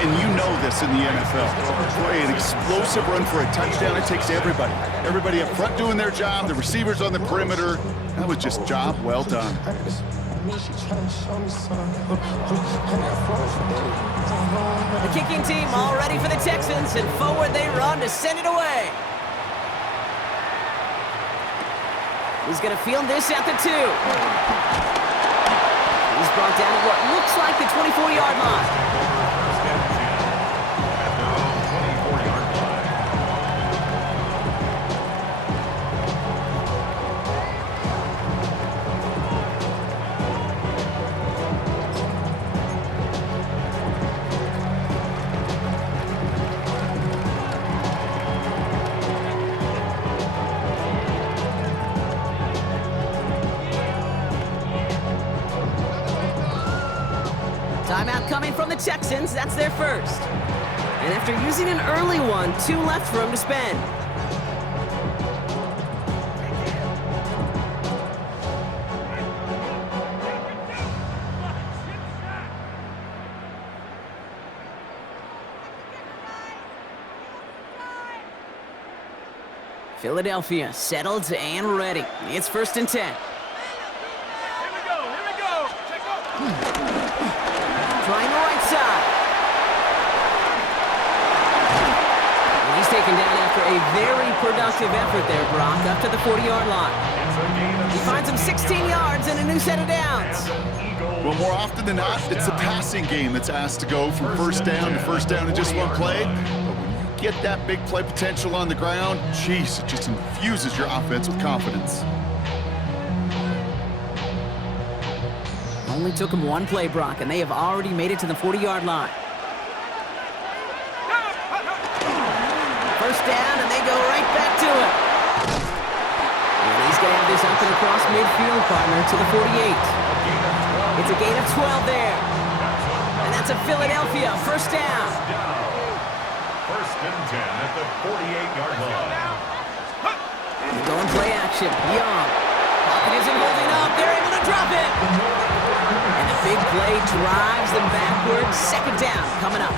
and you know this in the NFL. Boy, an explosive run for a touchdown, it takes everybody. Everybody up front doing their job, the receivers on the perimeter. That was just job well done. The kicking team all ready for the Texans, and forward they run to send it away. He's going to field this at the 2. He's brought down at what looks like the 24-yard line. Timeout coming from the Texans. That's their first. And after using an early one, 2 left for him to spend. Philadelphia settled and ready. It's 1st and 10. Trying the right side. And he's taken down after a very productive effort there, Brock, up to the 40-yard line. He finds him 16 yards and a new set of downs. Well, more often than not, it's the passing game that's asked to go from first down in just one play. But when you get that big play potential on the ground, geez, it just infuses your offense with confidence. Only took him one play, Brock, and they have already made it to the 40-yard line. First down, and they go right back to it. And he's going to have this up and across midfield, partner, to the 48. It's a gain of 12 there. And that's a Philadelphia first down. 1st and 10 at the 48-yard line. Going play action. Young. Pocket isn't holding up. They're able to drop it. And a big play drives them backwards. 2nd down coming up.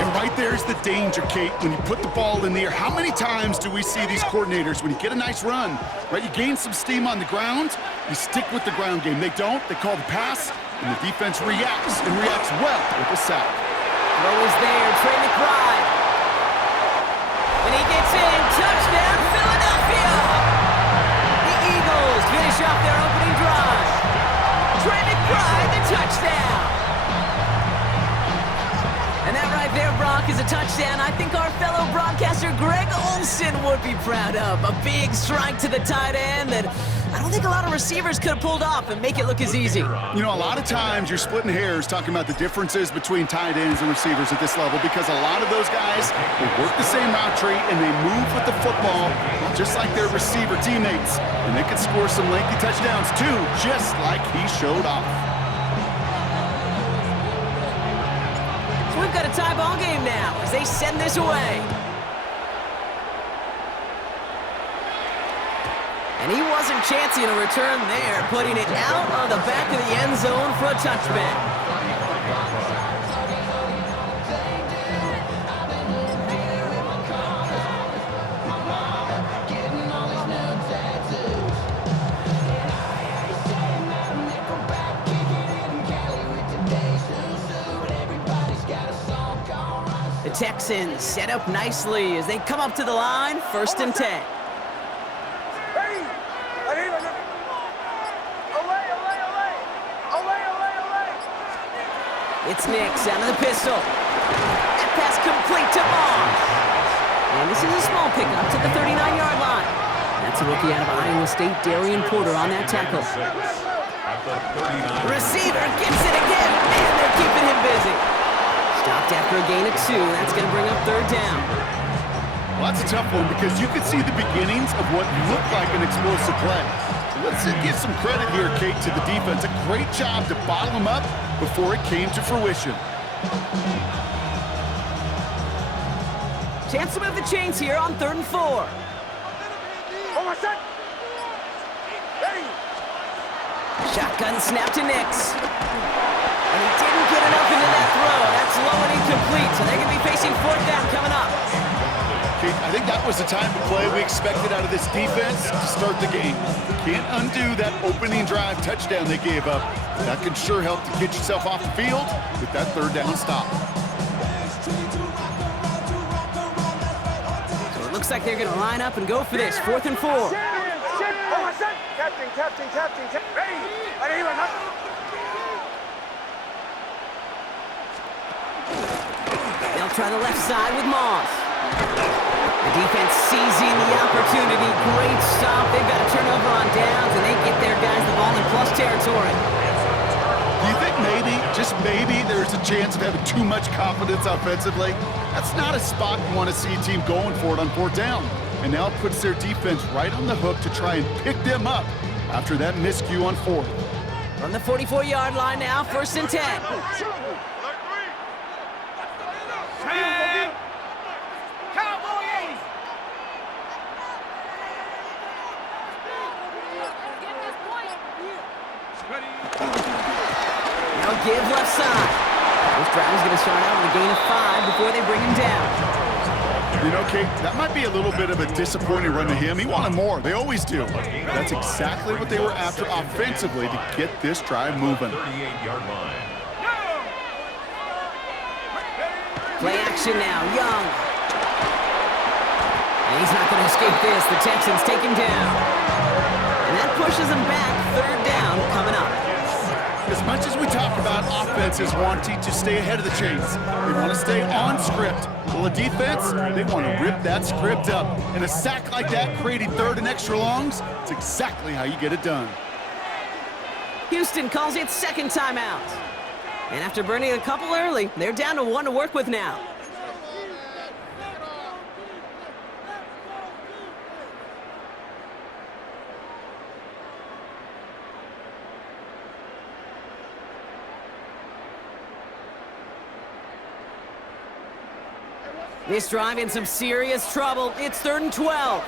And right there's the danger, Kate, when you put the ball in the air. How many times do we see these coordinators, when you get a nice run, right, you gain some steam on the ground, you stick with the ground game. They don't. They call the pass, and the defense reacts, and reacts well with the sack. Throw is there. Trey McBride. And he gets in. Touchdown, Philadelphia! The Eagles finish off their opening drive. Trey McBride, the touchdown. And that right there, Brock, is a touchdown I think our fellow broadcaster Greg Olsen would be proud of. A big strike to the tight end that I don't think a lot of receivers could have pulled off and make it look as easy. You know, a lot of times you're splitting hairs talking about the differences between tight ends and receivers at this level because a lot of those guys, they work the same route tree and they move with the football just like their receiver teammates. And they can score some lengthy touchdowns too, just like he showed off. So we've got a tie ball game now as they send this away. And he wasn't chancing a return there, putting it out on the back of the end zone for a touchback. The Texans set up nicely as they come up to the line, 1st and 10. It's Nix out of the pistol. That pass complete to Moss. And this is a small pickup to the 39-yard line. That's a rookie out of Iowa State, Darian Porter, on that tackle. Receiver gets it again. Man, they're keeping him busy. Stopped after a gain of 2. That's going to bring up 3rd down. Well, that's a tough one because you could see the beginnings of what looked like an explosive play. Let's give some credit here, Kate, to the defense. A great job to bottle them up before it came to fruition. Chance to move the chains here on 3rd and 4. Shotgun snap to Nix. And he didn't get enough into that throw. That's low and incomplete, so they're going to be facing fourth down coming up. I think that was the type of play we expected out of this defense to start the game. Can't undo that opening drive touchdown they gave up. That can sure help to get yourself off the field with that third down stop. So it looks like they're going to line up and go for this, 4th and 4. Captain. They'll try the left side with Moss. The defense seizing the opportunity. Great stop. They've got a turnover on downs, and they get their guys the ball in plus territory. Do you think maybe, just maybe, there's a chance of having too much confidence offensively? That's not a spot you want to see a team going for it on 4th down. And now it puts their defense right on the hook to try and pick them up after that miscue on 4th. From the 44-yard line now, 1st and 10. Now give left side. This drive is going to start out with a gain of 5 before they bring him down. You know, Kate, that might be a little bit of a disappointing run to him. He wanted more. They always do. That's exactly what they were after offensively to get this drive moving. 38-yard line. Play action now, Young. And he's not going to escape this. The Texans take him down. And that pushes him back. 3rd down coming up. As much as we talk about offenses wanting to stay ahead of the chains, they want to stay on script. Well, the defense, they want to rip that script up. And a sack like that, creating 3rd and extra longs, it's exactly how you get it done. Houston calls it 2nd timeout. And after burning a couple early, they're down to 1 to work with now. This drive in some serious trouble. It's 3rd and 12.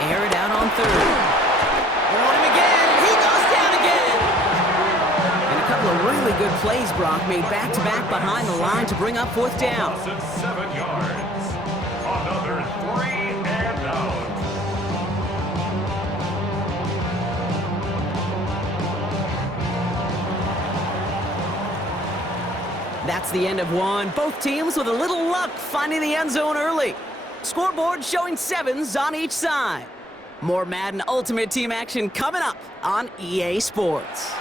Air it out on 3rd. They want him again. He goes down again. And a couple of really good plays, Brock, made back-to-back behind the line to bring up 4th down. 7 yards. Another 3 and out. That's the end of 1. Both teams with a little luck finding the end zone early. Scoreboard showing 7s on each side. More Madden Ultimate Team action coming up on EA Sports.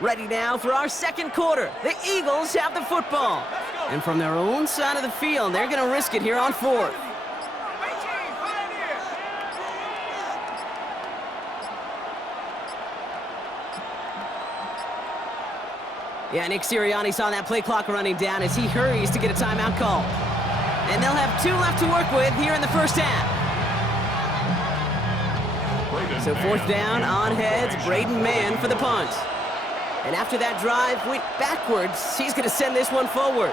Ready now for our 2nd quarter. The Eagles have the football. And from their own side of the field, they're going to risk it here on 4th. Yeah, Nick Sirianni saw that play clock running down as he hurries to get a timeout call. And they'll have 2 left to work with here in the 1st half. So 4th down on heads, Braden Mann for the punt. And after that drive went backwards, he's going to send this one forward.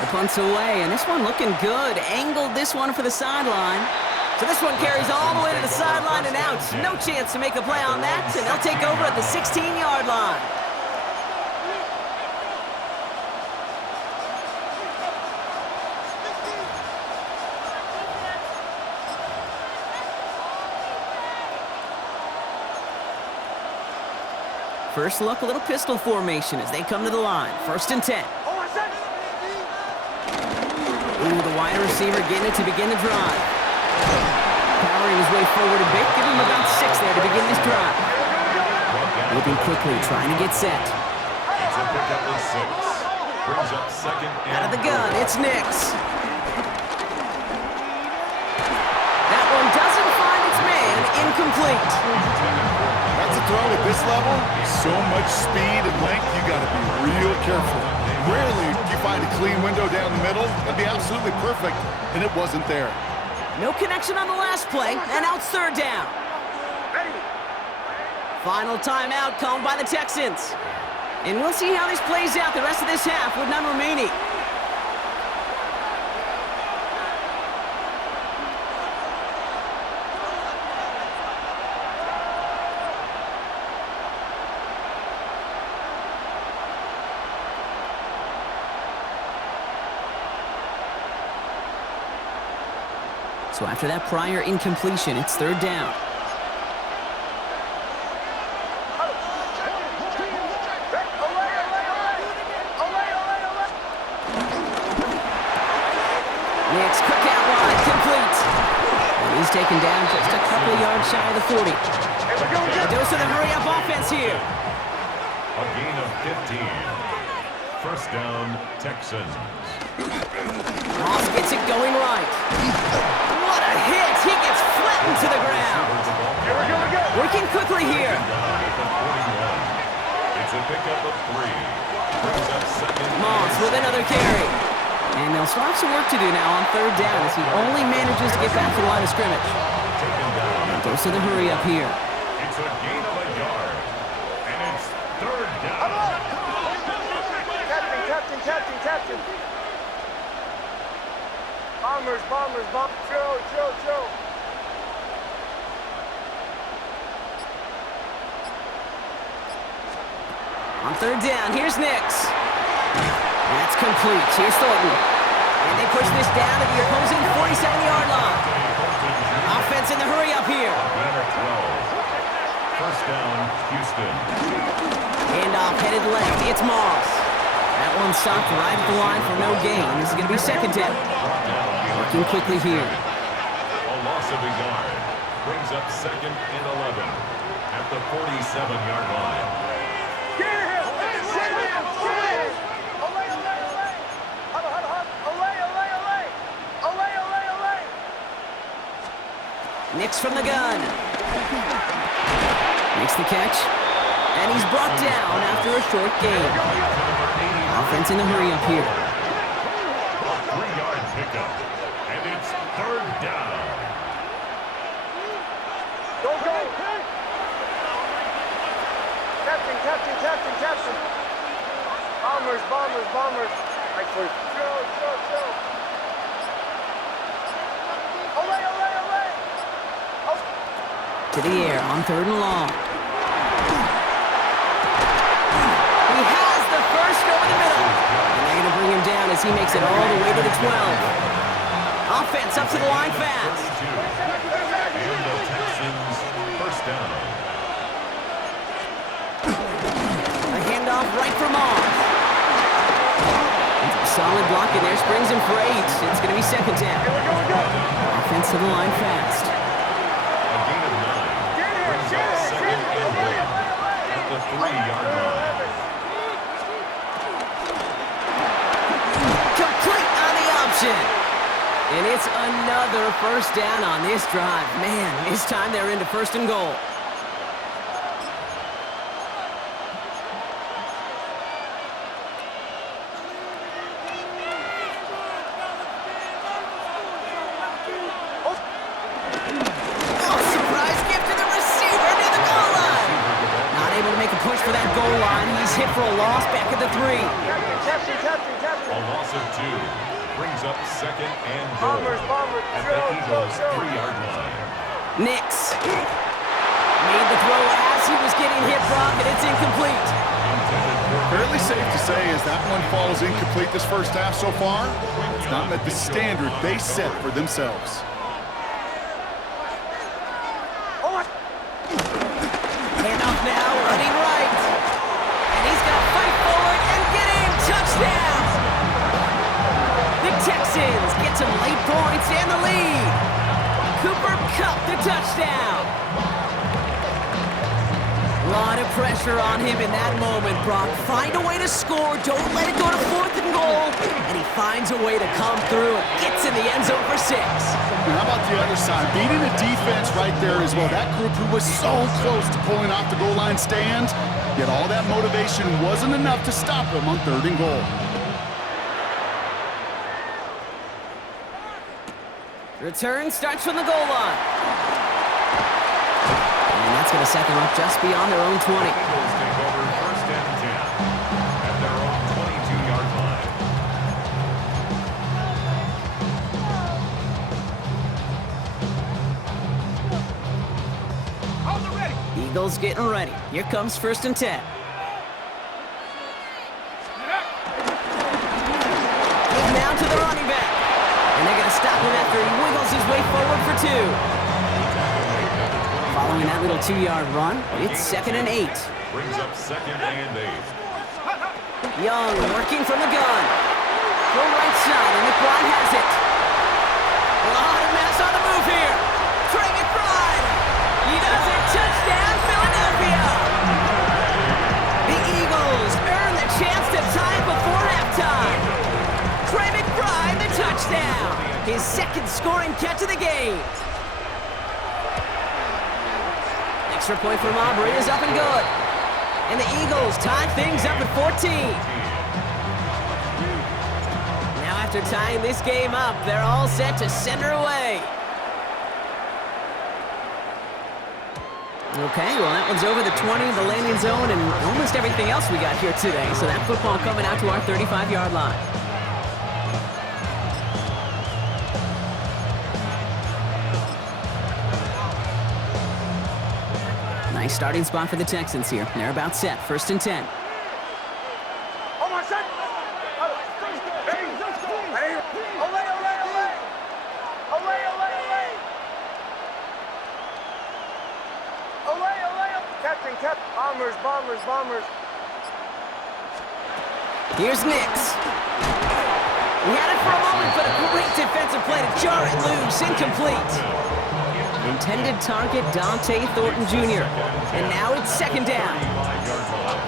The punt's away, and this one looking good. Angled this one for the sideline. So this one carries all the way to the sideline and out. No chance to make a play on that, and they'll take over at the 16-yard line. First look, a little pistol formation as they come to the line. 1st and 10. Ooh, the wide receiver getting it to begin the drive. Powering his way forward a bit. Give him about 6 there to begin this drive. Moving quickly, trying to get set. It's a pickup with 6. Brings up 2nd and Out of the gun, it's Nix. That one incomplete. That's a throw at this level. So much speed and length, you got to be real careful. Rarely do you find a clean window down the middle. That'd be absolutely perfect, and it wasn't there. No connection on the last play, and now it's third down. Final timeout called by the Texans. And we'll see how this plays out the rest of this half with none remaining. So after that prior incompletion, it's third down. Next, quick out wide, complete. And he's taken down just a couple of yards shy of the 40. A dose of the hurry-up offense here. A gain of 15. First down, Texans. Moss gets it going right. What a hit! He gets flattened to the ground. Working quickly here. It's a pickup of 3. Brings up second. Moss with another carry. And they'll still have some work to do now on third down as he only manages to get back to the line of scrimmage. Taken down. Dose of the hurry-up here. It's a gain of a yard. And it's third down. Captain. Bombers. Joe. On third down, here's Nix. That's complete. Here's Thornton. And they push this down to the opposing 47-yard line. Offense in the hurry-up here. Gain of 12. First down, Houston. Handoff headed left. It's Moss. That one stopped right at the line for no gain. This is going to be second down. Working quickly here. A loss of a yard. Brings up second and 11 at the 47-yard line. Nix from the gun. Makes the catch. And he's brought down after a short gain. Offense in the hurry-up here. A 3-yard pickup. And it's third down. Go. Captain. Bombers. Right foot. Joe. To the air on third and long. He has the first over the middle. And they're going to bring him down as he makes it all the way to the 12. Offense up to the line fast. And the Texans first down. A handoff right for Moss. Solid block in there, springs him for 8. It's going to be second down. Offense to the line fast. A gain of 9. Brings up second and 1 at the 3-yard line. Complete on the option. And it's another first down on this drive. Man, this time they're into first and goal. Hit for a loss back at the 3. Captain. A loss of 2. Brings up second and goal Bombers. at the Eagles' 3-yard line. Nix made the throw as he was getting hit, Brock, and it's incomplete. Fairly safe to say as that one falls incomplete this first half so far. It's not met the standard they set for themselves. Handoff now, running right. And he's going to fight forward and get in. Touchdown! The Texans get some late points and the lead. Cooper Kupp the touchdown. lot of pressure on him in that moment, Brock. Find a way to score. Don't let it go to 4th and goal. And he finds a way to come through and gets in the end zone for 6. And how about the other side? Beating the defense right there as well. That group who was so close to pulling off the goal line stand, yet all that motivation wasn't enough to stop him on 3rd and goal. Return starts from the goal line. And that's going to set them up just beyond their own 20. Eagles take over 1st and 10 at their own 22-yard line. Eagles getting ready. Here comes 1st and 10. Give now to the running back. And they're going to stop him after he wiggles his way forward for 2. Following that little 2-yard run, it's 2nd and 8. Brings up 2nd and 8. Young working from the gun. Go right side, and McBride has it. A lot of mess on the move here. Trey McBride. He does it. Touchdown, Philadelphia. The Eagles earn the chance to tie it before halftime. Trey McBride, the touchdown. His 2nd scoring catch of the game. Extra point from Aubrey is up and good. And the Eagles tie things up at 14. Now after tying this game up, they're all set to send her away. Okay, well that one's over the 20, the landing zone, and almost everything else we got here today. So that football coming out to our 35-yard line. Nice starting spot for the Texans here. They're about set. 1st and 10. Hold on, set. Hey, Olay, Olay, Olay. Olay, Olay, Olay. Olay, Olay. Captain, bombers, bombers, bombers. Here's Nix. He had it for a moment, but a great defensive play to jar it loose. Incomplete. Intended target, Dante Thornton Jr. And now it's 2nd down.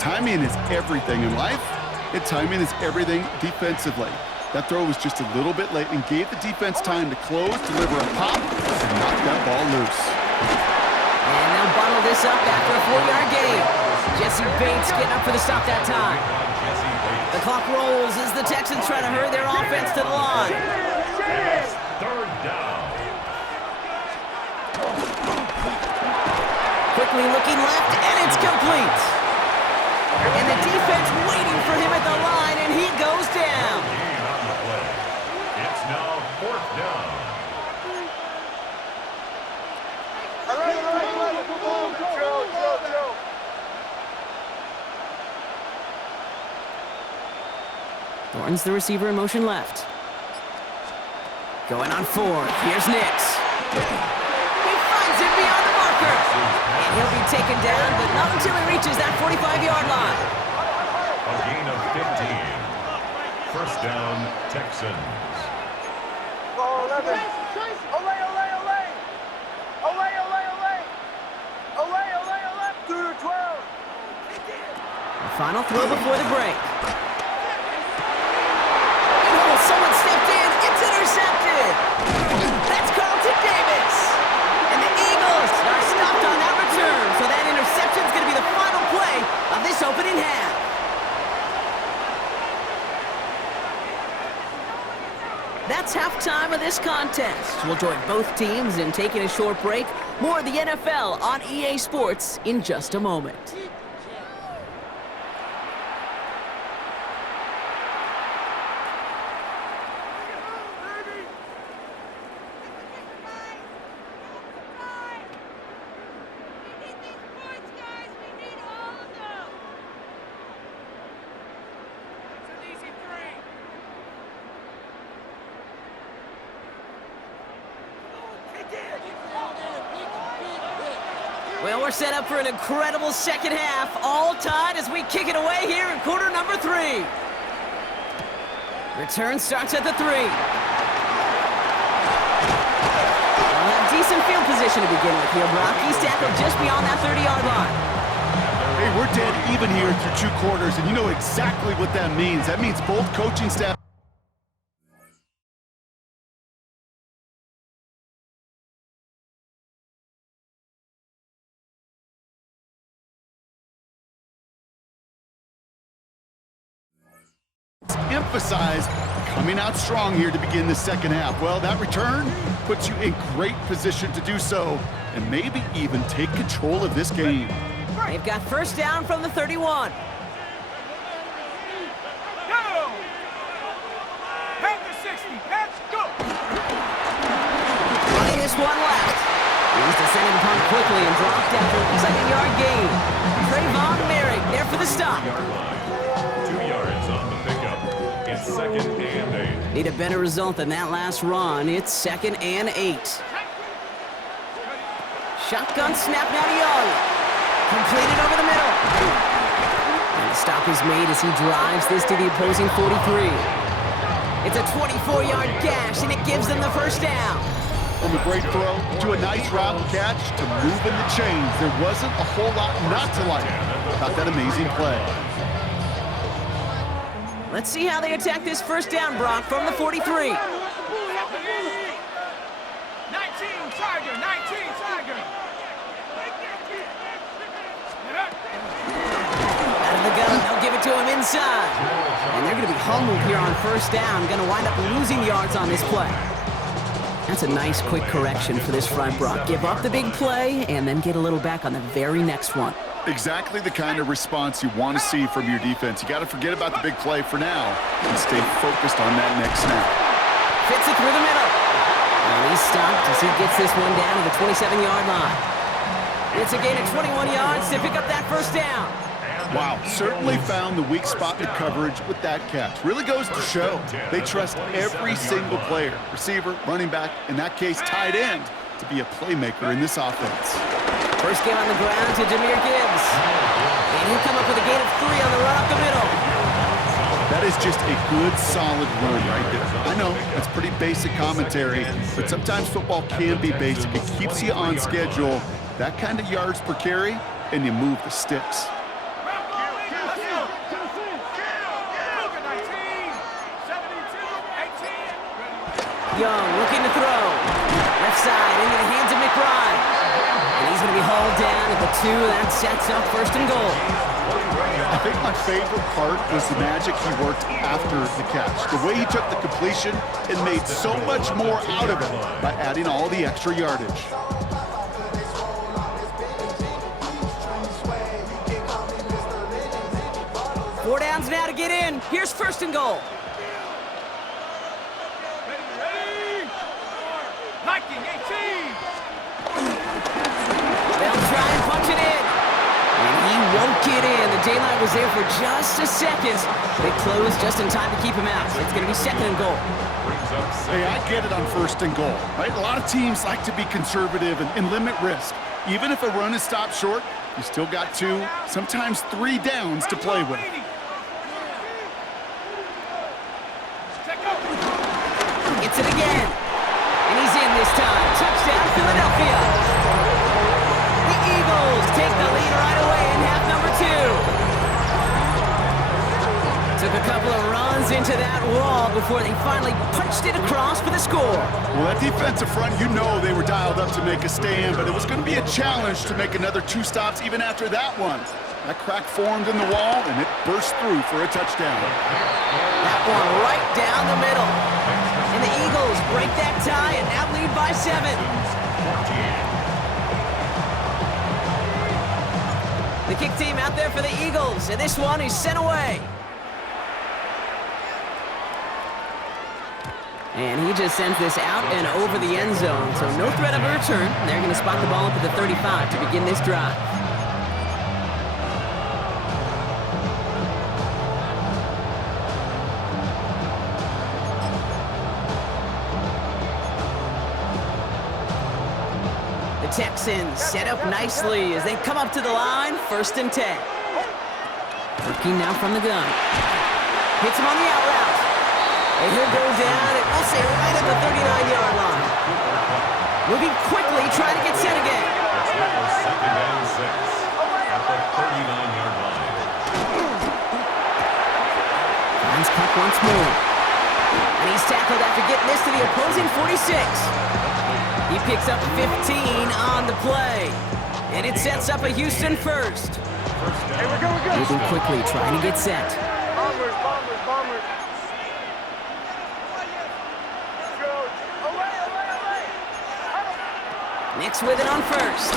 Timing is everything in life, and timing is everything defensively. That throw was just a little bit late and gave the defense time to close, deliver a pop, and knock that ball loose. And they'll bottle this up after a 4-yard gain. Jesse Bates getting up for the stop that time. The clock rolls as the Texans try to hurry their offense to the line. It's 3rd down. Quickly looking left, and it's complete. And the defense waiting for him at the line, and he goes down. Gain on the play. It's now 4th down. Thornton's the receiver in motion left. Going on 4th. Here's Nix. He finds it beyond the marker. And he'll be taken down, but not until he reaches that 45-yard line. A gain of 15. 1st down, Texans. Ball 11. Olay, Olay, Olay. Olay, Olay, Olay. Olay, Olay, Olay. 2 to 12. The final throw before the break. Someone stepped in. It's intercepted. That's Carlton Davis. And the Eagles are stopped on that return. So that interception is going to be the final play of this opening half. That's halftime of this contest. We'll join both teams in taking a short break. More of the NFL on EA Sports in just a moment. Well, we're set up for an incredible second half, all tied as we kick it away here in quarter number 3. Return starts at the 3. They'll have decent field position to begin with here, Brock. He's tackled just beyond that 30-yard line. Hey, we're dead even here through 2 quarters, and you know exactly what that means. That means both coaching staff emphasize coming out strong here to begin the second half. Well, that return puts you in great position to do so and maybe even take control of this game. They've got first down from the 31. Go! Back to 60. Let's go! Minus 1 left. He's to send him punt quickly and dropped after a 2-yard gain. Trayvon Merrick there for the stop. 2 yards on the pickup. It's 2nd and 8. Need a better result than that last run. It's 2nd and 8. Shotgun snap now to Young. Completed over the middle. And the stop is made as he drives this to the opposing 43. It's a 24-yard gash, and it gives them the first down. From a great throw to a nice route catch to moving the chains, there wasn't a whole lot not to like about that amazing play. Let's see how they attack this first down, Brock, from the 43. 19 Tiger, 19 Tiger. Out of the gun, they'll give it to him inside. And they're going to be humbled here on first down. Going to wind up losing yards on this play. That's a nice quick correction for this front, Brock. Give up the big play and then get a little back on the very next one. Exactly the kind of response you want to see from your defense. You got to forget about the big play for now and stay focused on that next snap. Fits it through the middle. And he's stopped as he gets this one down to the 27-yard line. It's a gain of 21 yards to pick up that first down. Wow, certainly found the weak spot in coverage with that catch. Really goes to show they trust every single player, receiver, running back, in that case tight end, to be a playmaker in this offense. First game on the ground to Jahmyr Gibbs. And he'll come up with a gain of 3 on the run up the middle. That is just a good, solid run right there. I know, that's pretty basic commentary, but sometimes football can be basic. It keeps you on schedule, that kind of yards per carry, and you move the sticks. Young looking to throw. Left side into the hands of McBride. And he's going to be hauled down at the 2. That sets up first and goal. I think my favorite part was the magic he worked after the catch. The way he took the completion and made so much more out of it by adding all the extra yardage. Four downs now to get in. Here's first and goal. Liking 18. They'll try and punch it in. And he won't get in. The daylight was there for just a second. They closed just in time to keep him out. It's going to be second and goal. Hey, I get it on first and goal, right? A lot of teams like to be conservative and limit risk. Even if a run is stopped short, you still got 2, sometimes 3 downs to play with. Gets it again. And he's in this time. Touchdown, Philadelphia. The Eagles take the lead right away in half number 2. Took a couple of runs into that wall before they finally punched it across for the score. Well, that defensive front, you know they were dialed up to make a stand, but it was going to be a challenge to make another 2 stops even after that one. That crack formed in the wall, and it burst through for a touchdown. That one right down the middle. And the Eagles break that tie and now lead by 7. The kick team out there for the Eagles, and this one is sent away. And he just sends this out and over the end zone, so no threat of a return. They're going to spot the ball up at the 35 to begin this drive. Texans set up nicely as they come up to the line, 1st and 10. Working now from the gun. Hits him on the out route. And he'll go down, and we'll say right at the 39-yard line. Moving quickly, trying to get set again. It's now 2nd and 6 at the 39-yard once more. And he's tackled after getting this to the opposing 46. He picks up 15 on the play. And it sets up a Houston first. Hey, we're good. Moving quickly, trying to get set. Bombers. Away. Nick's with it on first.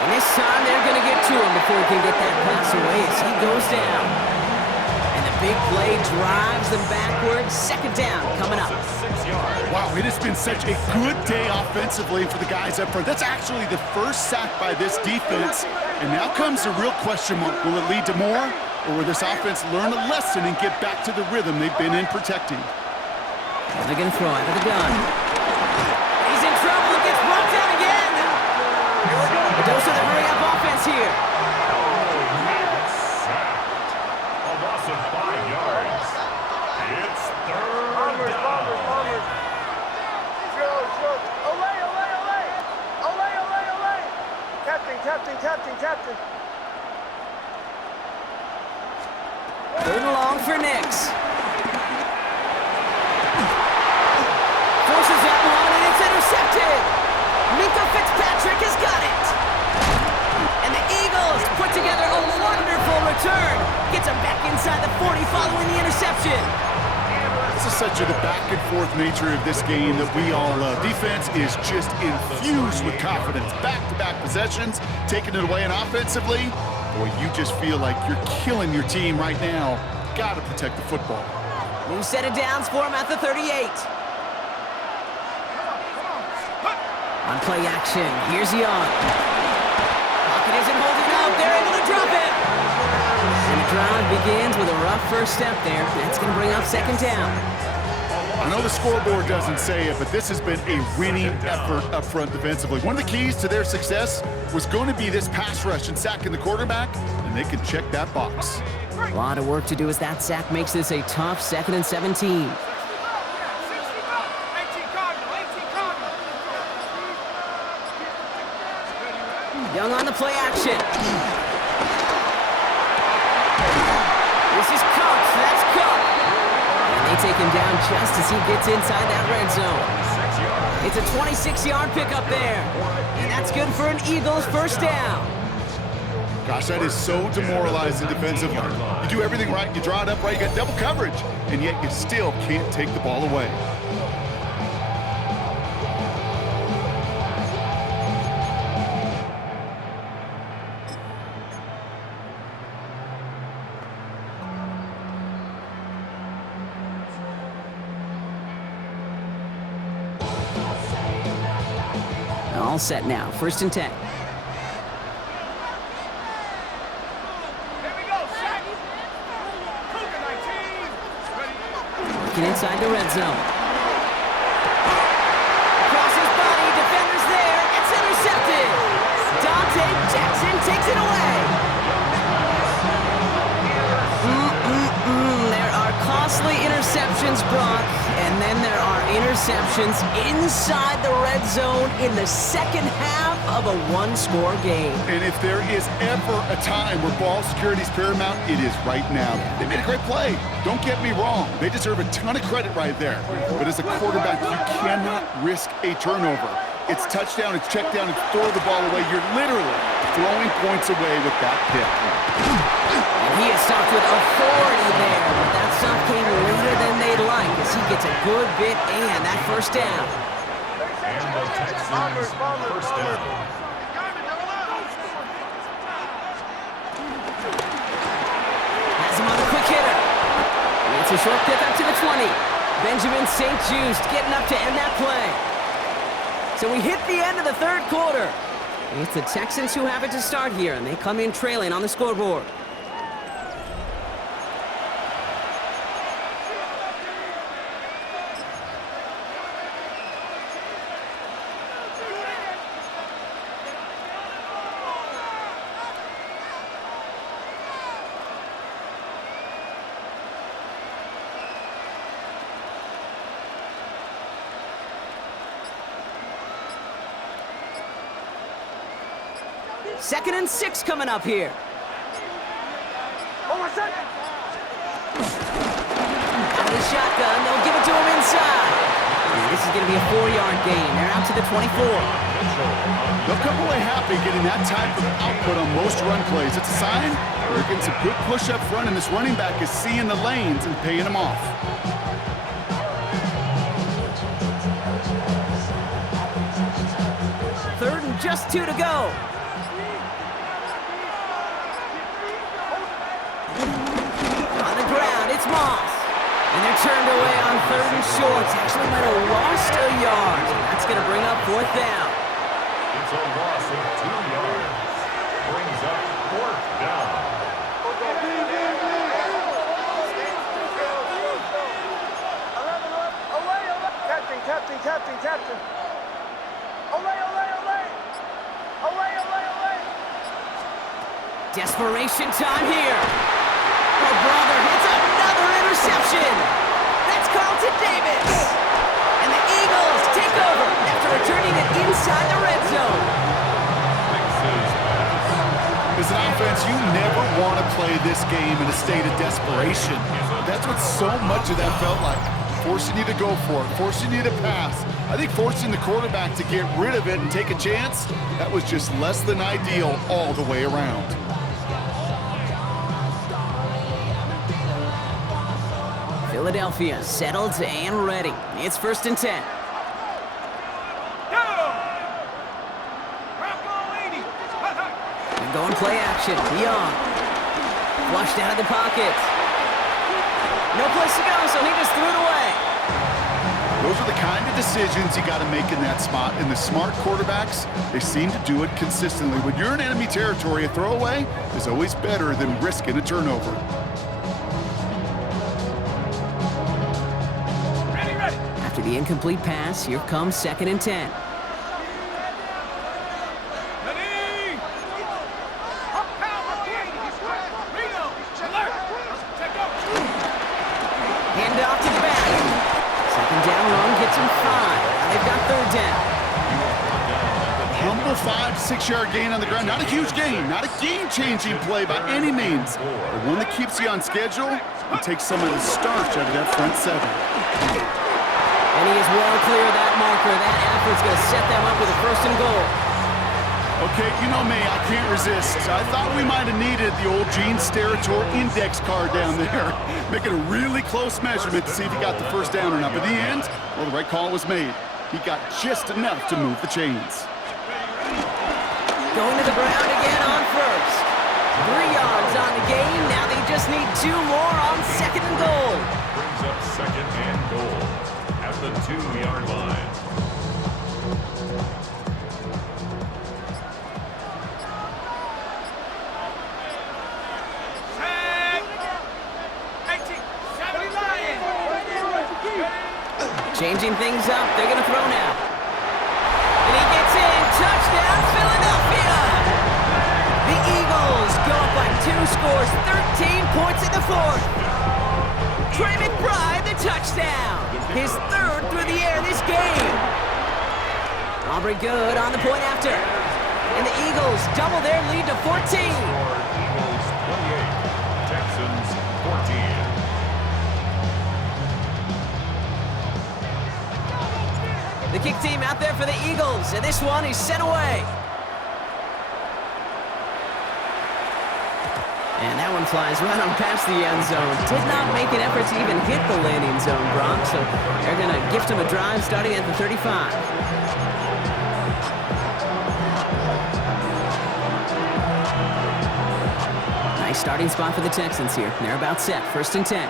And this time they're going to get to him before he can get that pass away as he goes down. And the big play drives them backwards. Second down coming up. Wow, it has been such a good day offensively for the guys up front. That's actually the first sack by this defense. And now comes the real question mark. Will it lead to more? Or will this offense learn a lesson and get back to the rhythm they've been in protecting? They're going to throw out of the gun. He's in trouble and gets brought down again. A dose of the hurry-up offense here. A loss of 5 yards. It's third Bombers. Away. Captain. Third and long for Nix. Forces that one, and it's intercepted. Minka Fitzpatrick has got it. And the Eagles put together a wonderful return. Gets him back inside the 40 following the interception. This is such the back-and-forth nature of this game that we all love. Defense is just infused with confidence. Back-to-back possessions, taking it away, and offensively, boy, you just feel like you're killing your team right now. Got to protect the football. New set of downs for him at the 38. On play action, here's Young. Pocket isn't holding up. They're able to drop it. And the drive begins with a rough first step there. That's going to bring up second down. I know the scoreboard doesn't say it, but this has been a winning effort up front defensively. One of the keys to their success was going to be this pass rush and sacking the quarterback, and they can check that box. A lot of work to do as that sack makes this a tough 2nd and 17. Young on the play action. This is Cox. That's Cook. And they take him down just as he gets inside that red zone. It's a 26-yard pickup there. And that's good for an Eagles first down. Gosh, that is so demoralizing defensively. You do everything right, you draw it up right, you got double coverage, and yet you still can't take the ball away. All set now, 1st and 10. Working inside the red zone. Across his body, defenders there, it's intercepted. Dante Jackson takes it away. There are costly interceptions, Brock, and then there are interceptions inside the red zone in the second half of a one-score game. And if there is ever a time where ball security is paramount, it is right now. They made a great play. Don't get me wrong. They deserve a ton of credit right there. But as a quarterback, you cannot risk a turnover. It's touchdown, it's check down, it's throw the ball away. You're literally throwing points away with that pick. And he is stopped with authority there, but that stop came later than they'd like as he gets a good bit and that first down. And the Texans first down. Has him on a quick hitter. It's a short pick up to the 20. Benjamin St. Just getting up to end that play. So we hit the end of the third quarter. It's the Texans who have it to start here, and they come in trailing on the scoreboard. Second and 6 coming up here. Hold on a second. shotgun. They'll give it to him inside. And this is going to be a 4-yard gain. They're out to the 24. They'll come away happy getting that type of output on most run plays. It's a sign they're getting some good push up front, and this running back is seeing the lanes and paying them off. Third and just 2 to go. On the ground, it's Moss. And they're turned away on 3rd and short. Actually might have lost a yard. That's going to bring up 4th down. It's a loss of 2 yards. Brings up 4th down. Captain. Olay. Desperation time here. Oh, brother, hits another interception. That's Carlton Davis. And the Eagles take over after returning it inside the red zone. As an offense, you never want to play this game in a state of desperation. That's what so much of that felt like. Forcing you to go for it, forcing you to pass. I think forcing the quarterback to get rid of it and take a chance, that was just less than ideal all the way around. Philadelphia settled and ready. It's 1st and 10. They're going play action. Young. Flushed out of the pocket. No place to go, so he just threw it away. Those are the kind of decisions you got to make in that spot. And the smart quarterbacks, they seem to do it consistently. When you're in enemy territory, a throwaway is always better than risking a turnover. After the incomplete pass, here comes 2nd and 10. Hand off to the back. 2nd down run gets him 5. Now they've got 3rd down. Humble 5 to 6 yard gain on the ground. Not a huge gain, not a game-changing play by any means, but one that keeps you on schedule and takes some of the starch out of that front 7. And he is well clear of that marker. That effort's going to set them up with a 1st and goal. Okay, you know me, I can't resist. I thought we might have needed the old Gene Steratore index card down there, making a really close measurement to see if he got the 1st down or not. But in the end, well, the right call was made. He got just enough to move the chains. Going to the ground again on 1st. 3 yards on the game. Now they just need 2 more on 2nd and goal. Brings up 2nd and goal at the 2-yard line. Changing things up. They're going to throw now. And he gets in. Touchdown, Philadelphia! The Eagles go up by 2 scores, 13 points in the 4th. Trey McBride, the touchdown. His 3rd through the air this game. Aubrey Good on the point after. And the Eagles double their lead to 14. Eagles 28, Texans 14. The kick team out there for the Eagles, and this one is sent away. And that one flies right on past the end zone. Did not make an effort to even hit the landing zone, Brock, so they're going to gift him a drive starting at the 35. Nice starting spot for the Texans here. They're about set. 1st and 10.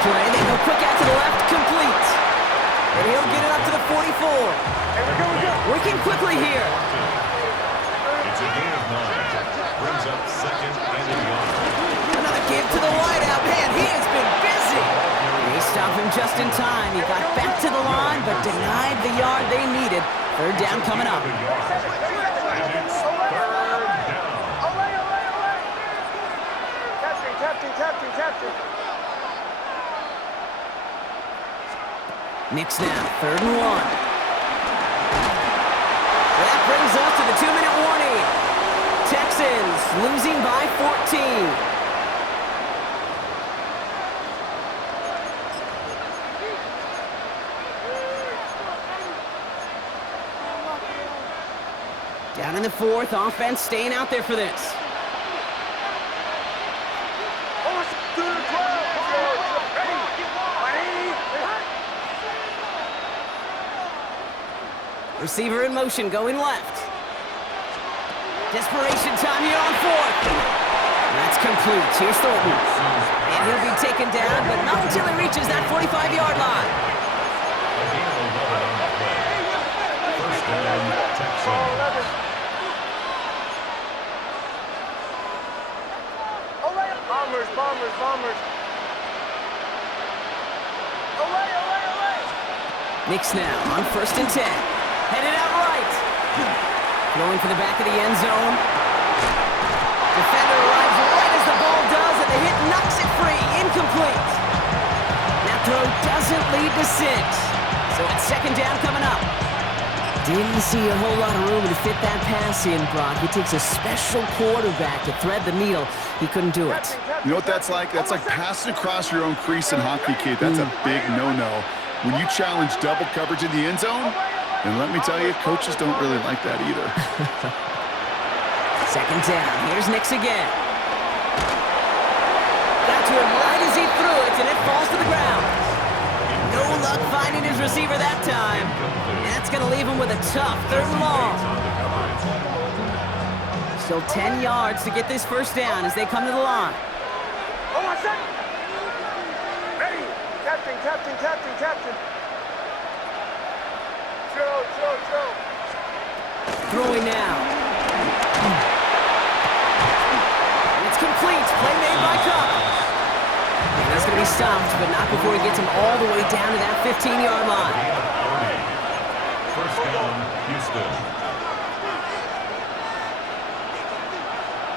Play, they go quick out to the left, complete. And he'll get it up to the 44. Working quickly here. It's a gain of 9. Brings up 2nd and a yard. Another give to the wideout. Man, he has been busy. They stopped him just in time. He got back to the line, but denied the yard they needed. 3rd down coming up. And it's 3rd down. Captain. Knicks now, 3rd and 1. brings us to the 2-minute warning. Texans losing by 14. Down in the fourth, offense staying out there for this. Receiver in motion, going left. Desperation time here on fourth. That's complete. Here's Thornton. And he'll be taken down, but not until he reaches that 45-yard line. First down, Texans. Bombers. Olay. Knicks now on 1st and 10. Headed out right. Throwing for the back of the end zone. Defender arrives right as the ball does, and the hit knocks it free. Incomplete. That throw doesn't lead to 6. So it's 2nd down coming up. Didn't see a whole lot of room to fit that pass in, Brock. It takes a special quarterback to thread the needle. He couldn't do it. You know what that's like? That's like passing across your own crease in hockey, kid. That's a big no-no. When you challenge double coverage in the end zone, and let me tell you, coaches don't really like that either. 2nd down. Here's Nix again. Got to him right as he threw it, and it falls to the ground. No luck finding his receiver that time. That's going to leave him with a tough 3rd and long. Still 10 yards to get this 1st down as they come to the line. Ready. Captain. Chill. Throwing now. It's complete. Play made by Cup. And he's going to be stopped, but not before he gets him all the way down to that 15-yard line. First down, Houston.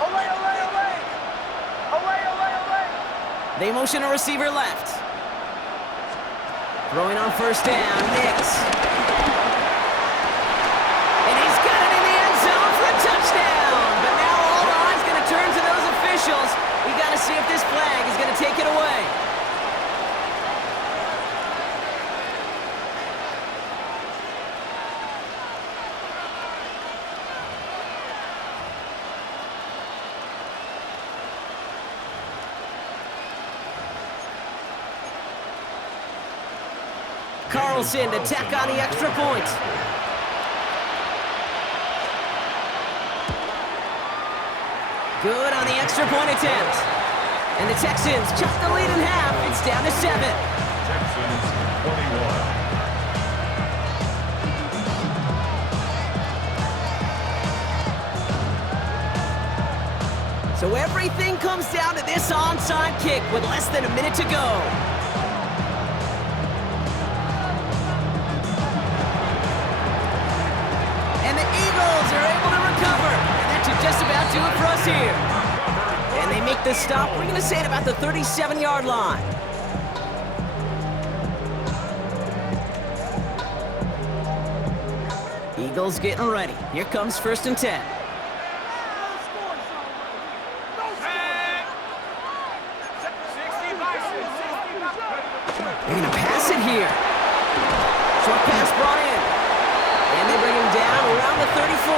Olay. They motion a receiver left. Throwing on 1st down, Nix. And he's got it in the end zone for a touchdown. But now all eyes going to turn to those officials. We got to see if this flag is going to take it away. Carlson to tack on the extra point. Good on the extra point attempt. And the Texans chop the lead in half. It's down to 7. Texans 21. So everything comes down to this onside kick with less than a minute to go. And the Eagles are able to recover. And that should just about do it for us here. And they make the stop. We're going to say it about the 37-yard line. Eagles getting ready. Here comes 1st and 10. They're going to pass it here. Short pass brought in. And they bring him down around the 34.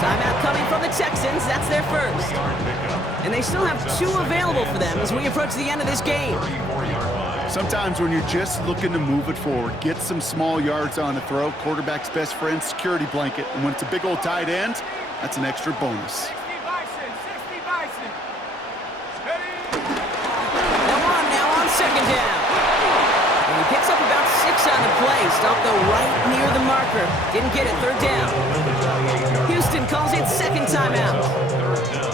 Timeout coming from the Texans. That's their first. And they still have 2 available for them as we approach the end of this game. Sometimes when you're just looking to move it forward, get some small yards on the throw, quarterback's best friend, security blanket. And when it's a big old tight end, that's an extra bonus. Now on 2nd down. And he picks up about 6 on the play. Stopped though right near the marker. Didn't get it. 3rd down. Houston calls it 2nd timeout.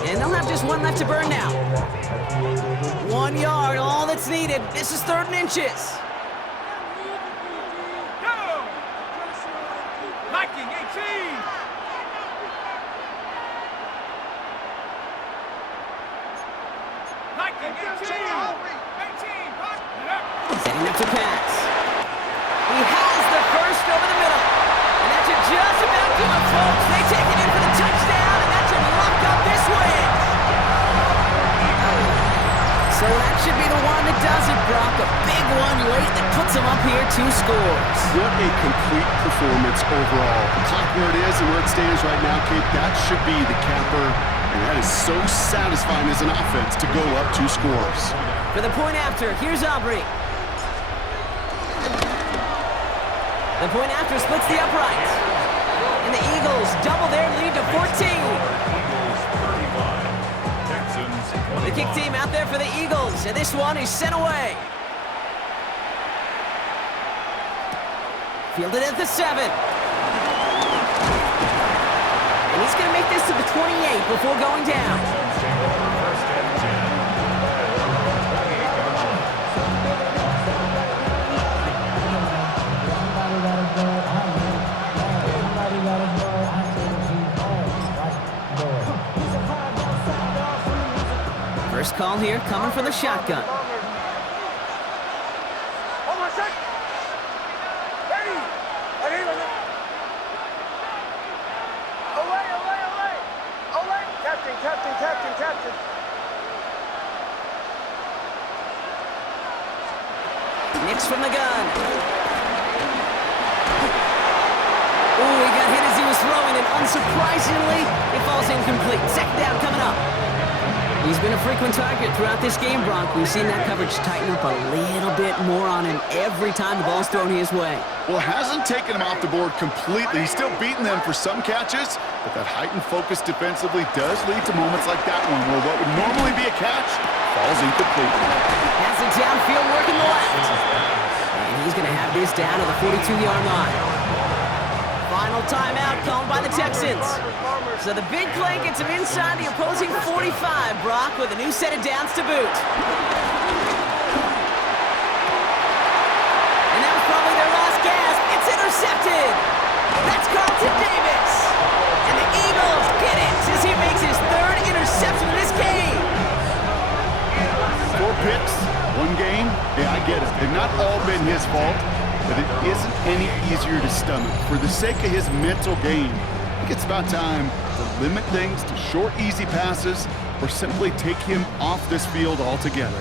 And they'll have just 1 left to burn now. 1 yard, all that's needed. This is 3rd and inches. Liking 18. Liking 18. Setting up to pass. He has the first over the middle. And that should just about do folks. They take it in for the touchdown, and that should lock up this win. So that should be the one that does it, Brock. A big one late that puts them up here 2 scores. What a complete performance overall. The clock where it is and where it stands right now, Kate, that should be the capper. And that is so satisfying as an offense to go up 2 scores. For the point after, here's Aubrey. The point after splits the uprights. And the Eagles double their lead to 14. The kick team out there for the Eagles, and this one is sent away. Fielded at the 7. And he's going to make this to the 28 before going down. First call here coming from the shotgun. Hold on a sec. Ready. Away. Captain. Nix from the gun. Ooh, he got hit as he was throwing, and unsurprisingly, it falls incomplete. Second down coming up. He's been a frequent target throughout this game, Brock. We've seen that coverage tighten up a little bit more on him every time the ball's thrown his way. Well, hasn't taken him off the board completely. He's still beating them for some catches, but that heightened focus defensively does lead to moments like that one where what would normally be a catch falls incomplete. Has it downfield working the left. And he's going to have this down to the 42-yard line. Final timeout called by the Texans. So the big play gets him inside the opposing 45, Brock, with a new set of downs to boot. And that was probably their last gasp. It's intercepted. That's Carlton Davis. And the Eagles get it as he makes his 3rd interception in this game. 4 picks, 1 game. Yeah, I get it. They've not all been his fault, but it isn't any easier to stomach. For the sake of his mental game, I think it's about time to limit things to short, easy passes or simply take him off this field altogether.